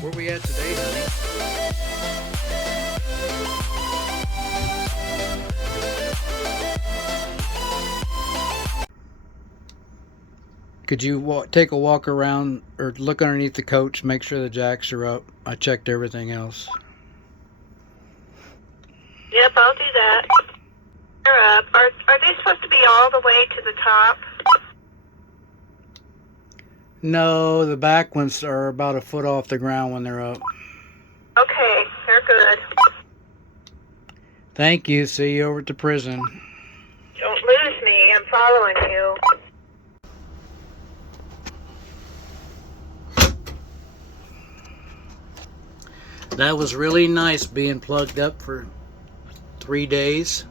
Where we at today, honey? Could you take a walk around or look underneath the coach, make sure the jacks are up? I checked everything else. Yep, I'll do that. They're up. Are they supposed to be all the way to the top? No, the back ones are about a foot off the ground when they're up. Okay, they're good. Thank you. See you over at the prison. Don't lose me. I'm following you. That was really nice being plugged up for 3 days.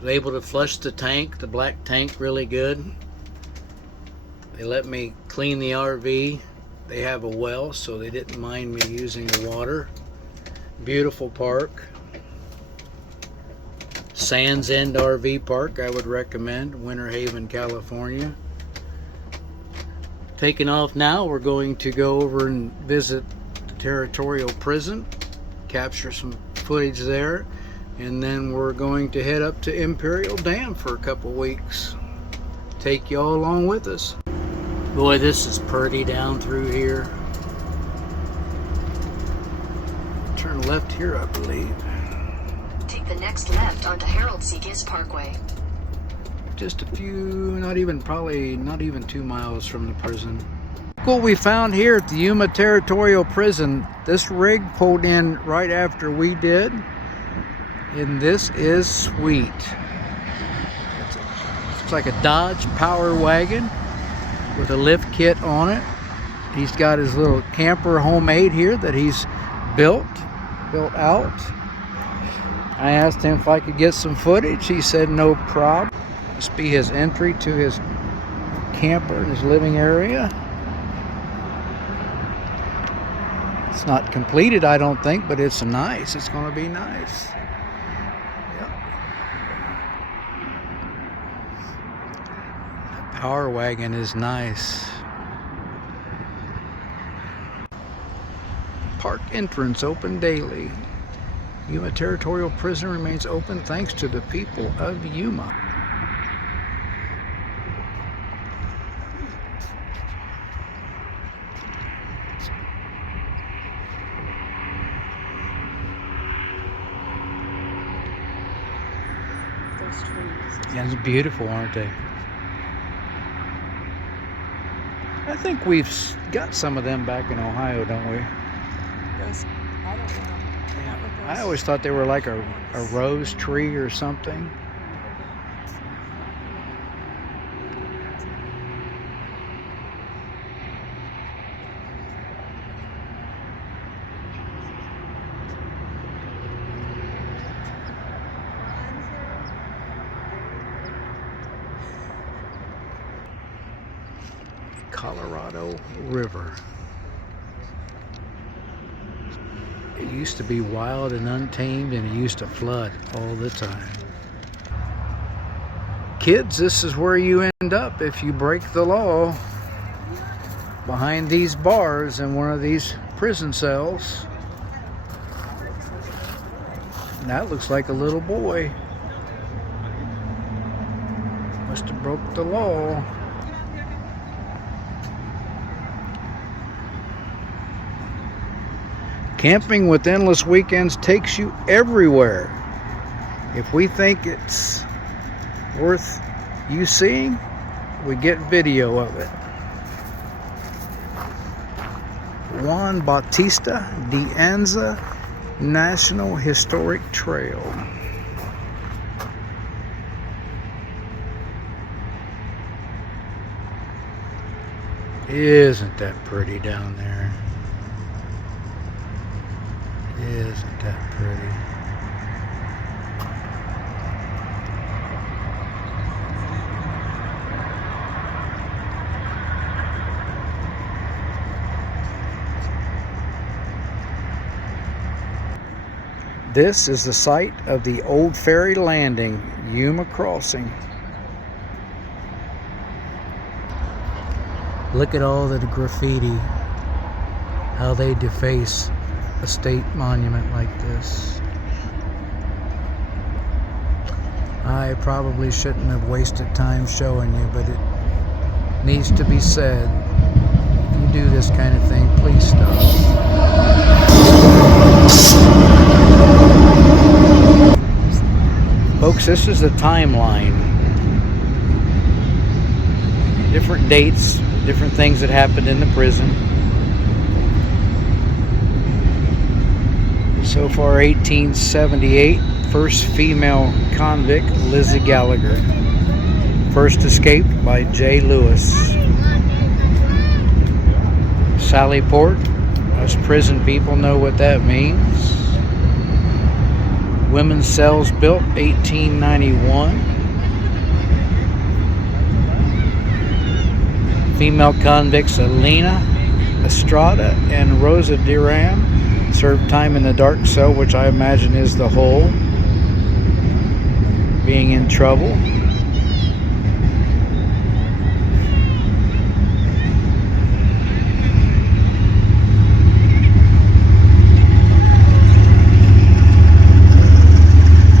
Was able to flush the tank, the black tank, really good. They let me clean the RV. They have a well, so they didn't mind me using the water. Beautiful park. Sands End RV Park, I would recommend. Winter Haven, California. Taking off now, we're going to go over and visit the Territorial Prison, capture some footage there, and then we're going to head up to Imperial Dam for a couple weeks. Take y'all along with us. Boy, this is pretty down through here. Turn left here, I believe. Take the next left onto Harold C. Giz Parkway. Just a few, not even 2 miles from the prison. What we found here at the Yuma Territorial Prison, this rig pulled in right after we did, and this is sweet. It's like a Dodge Power Wagon with a lift kit on it. He's got his little camper homemade here that he's built out. I asked him if I could get some footage. He said no problem. This be his entry to his camper in his living area. It's not completed, I don't think, but it's nice. It's going to be nice. Yep. The Power Wagon is nice. Park entrance open daily. Yuma Territorial Prison remains open thanks to the people of Yuma. Those trees. Yeah, it's beautiful, aren't they? I think we've got some of them back in Ohio, don't we? Those, I don't know. Not with I those- always thought they were like a rose tree or something. Colorado River. It used to be wild and untamed, and it used to flood all the time. Kids, this is where you end up if you break the law. Behind these bars in one of these prison cells. And that looks like a little boy. Must have broke the law. Camping with Endless Weekends takes you everywhere. If we think it's worth you seeing, we get video of it. Juan Bautista de Anza National Historic Trail. Isn't that pretty down there? Isn't that pretty? This is the site of the old ferry landing, Yuma Crossing. Look at all the graffiti, how they deface a state monument like this. I probably shouldn't have wasted time showing you, but it needs to be said. If you do this kind of thing, please stop. Folks, this is a timeline. Different dates, different things that happened in the prison. So far, 1878, first female convict, Lizzie Gallagher. First escaped by J. Lewis. Sally Port, us prison people know what that means. Women's cells built 1891. Female convicts Elena Estrada and Rosa Duran served time in the dark cell, which I imagine is the hole, being in trouble.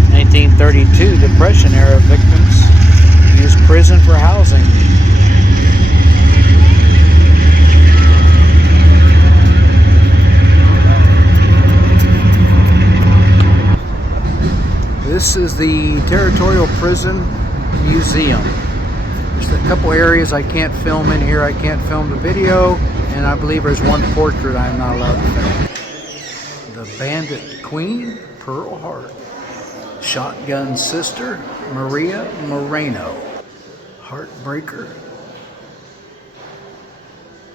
In 1932, Depression era victims used prison for housing. This is the Territorial Prison Museum. There's a couple areas I can't film in here. I can't film the video, and I believe there's one portrait I'm not allowed to film. The Bandit Queen, Pearl Hart. Shotgun Sister, Maria Moreno. Heartbreaker,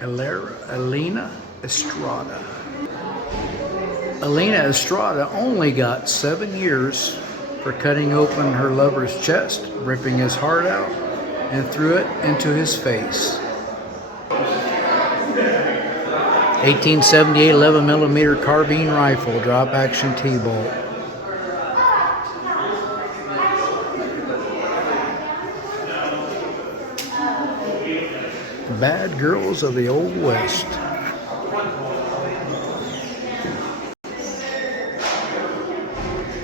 Elena Estrada. Elena Estrada only got 7 years for cutting open her lover's chest, ripping his heart out, and threw it into his face. 1878 11mm carbine rifle, drop action T-bolt. Bad girls of the Old West.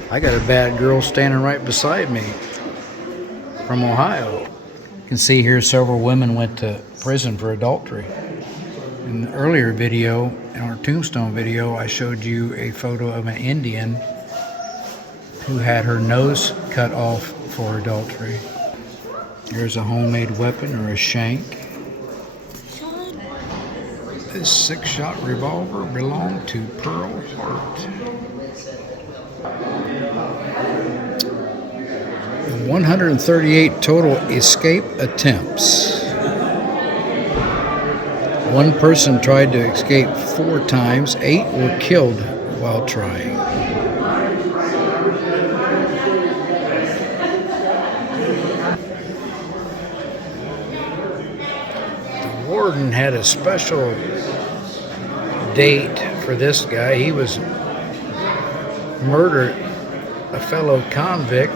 I got a bad girl standing right beside me from Ohio. You can see here several women went to prison for adultery. In the earlier video, in our tombstone video, I showed you a photo of an Indian who had her nose cut off for adultery. Here's a homemade weapon, or a shank. This 6-shot revolver belonged to Pearl Hart. 138 total escape attempts. One person tried to escape 4 times. 8 were killed while trying. The warden had a special date for this guy. He was murdered a fellow convict,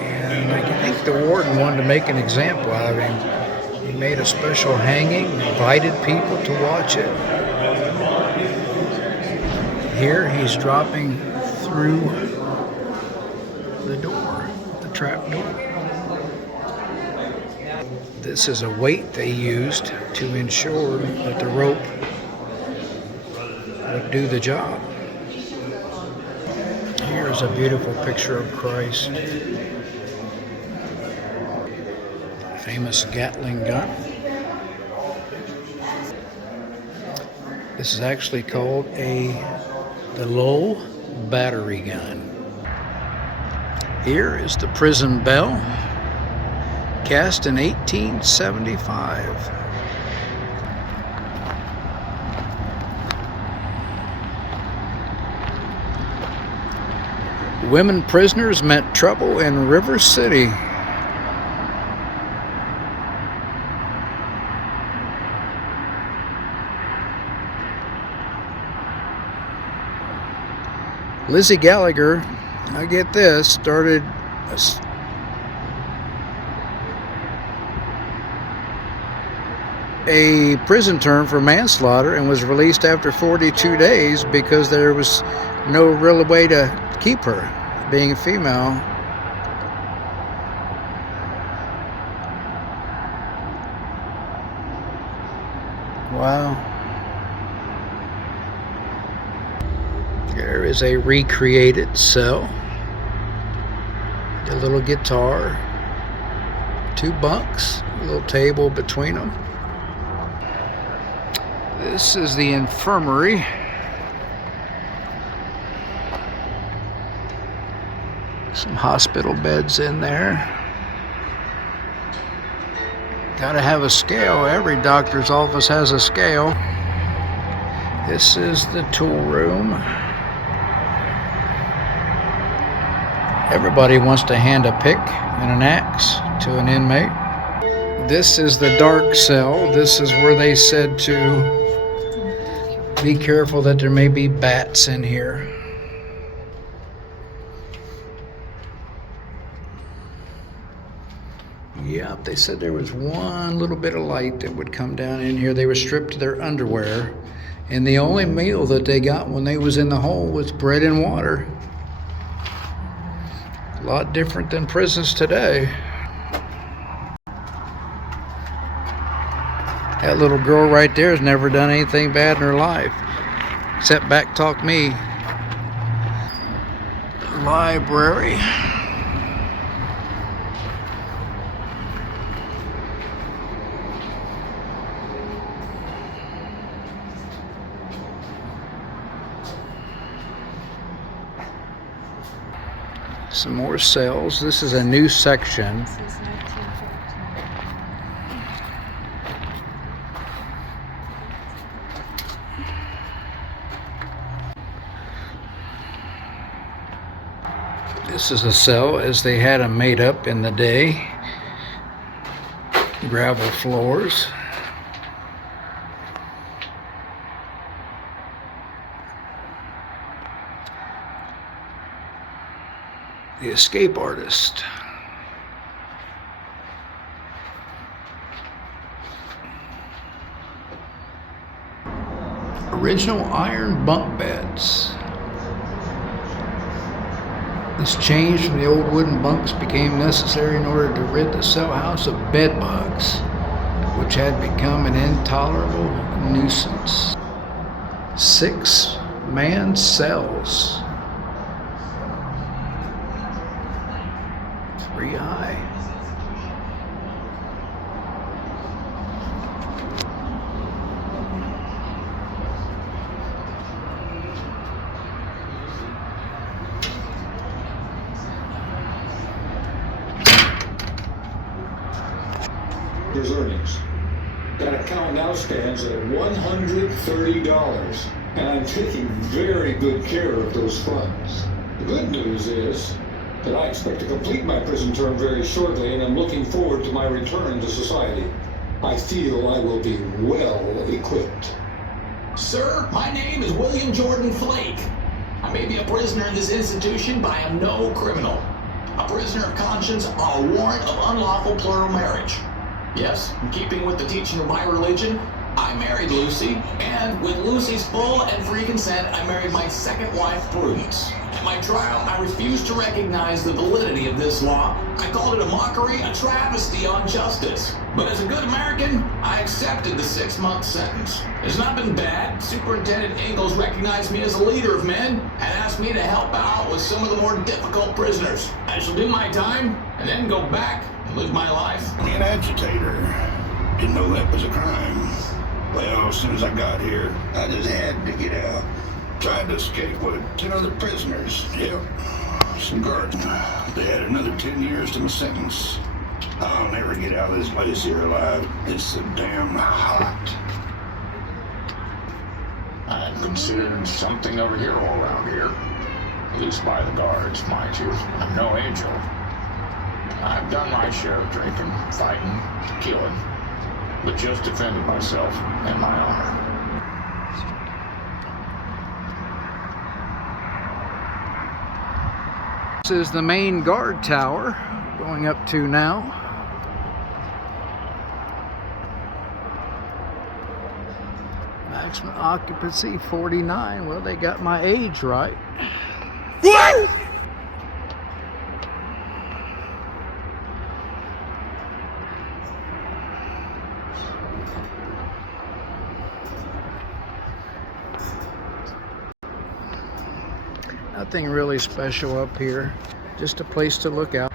and I think the warden wanted to make an example out of him. He made a special hanging, invited people to watch it. Here he's dropping through the door, the trap door. This is a weight they used to ensure that the rope would do the job. Here's a beautiful picture of Christ. Famous Gatling gun. This is actually called the low battery gun. Here is the prison bell, cast in 1875. Women prisoners meant trouble in River City. Lizzie Gallagher, I get this, started a prison term for manslaughter and was released after 42 days because there was no real way to keep her, being a female. Wow. There is a recreated cell. A little guitar, 2 bunks, a little table between them. This is the infirmary. Some hospital beds in there. Gotta have a scale. Every doctor's office has a scale. This is the tool room. Everybody wants to hand a pick and an axe to an inmate. This is the dark cell. This is where they said to be careful that there may be bats in here. Yep, they said there was one little bit of light that would come down in here. They were stripped of their underwear, and the only meal that they got when they was in the hole was bread and water. A lot different than prisons today. That little girl right there has never done anything bad in her life, except backtalk me. Library. Some more cells. This is a new section. This is 1914. This is a cell as they had them made up in the day. Gravel floors. The escape artist. Original iron bunk beds. This change from the old wooden bunks became necessary in order to rid the cell house of bed bugs, which had become an intolerable nuisance. 6-man cells. 3 high. There's earnings. That account now stands at $130, and I'm taking very good care of those funds. The good news is that I expect to complete my prison term very shortly, and I'm looking forward to my return to society. I feel I will be well equipped. Sir, my name is William Jordan Flake. I may be a prisoner in this institution, but I am no criminal. A prisoner of conscience on a warrant of unlawful plural marriage. Yes, in keeping with the teaching of my religion, I married Lucy, and with Lucy's full and free consent, I married my second wife, Prudence. At my trial, I refused to recognize the validity of this law. I called it a mockery, a travesty on justice. But as a good American, I accepted the 6-month sentence. It's not been bad. Superintendent Ingalls recognized me as a leader of men and asked me to help out with some of the more difficult prisoners. I shall do my time and then go back and live my life. Me an agitator. Didn't know that was a crime. Well, as soon as I got here, I just had to get out. Tried to escape with 10 other prisoners. Yep. Some guards. They had another 10 years to my sentence. I'll never get out of this place here alive. It's so damn hot. I'm considered something of a hero around here. At least by the guards, mind you. I'm no angel. I've done my share of drinking, fighting, killing, but just defended myself and my honor. This is the main guard tower going up to now. Maximum occupancy 49. Well, they got my age right. Nothing really special up here. Just a place to look out.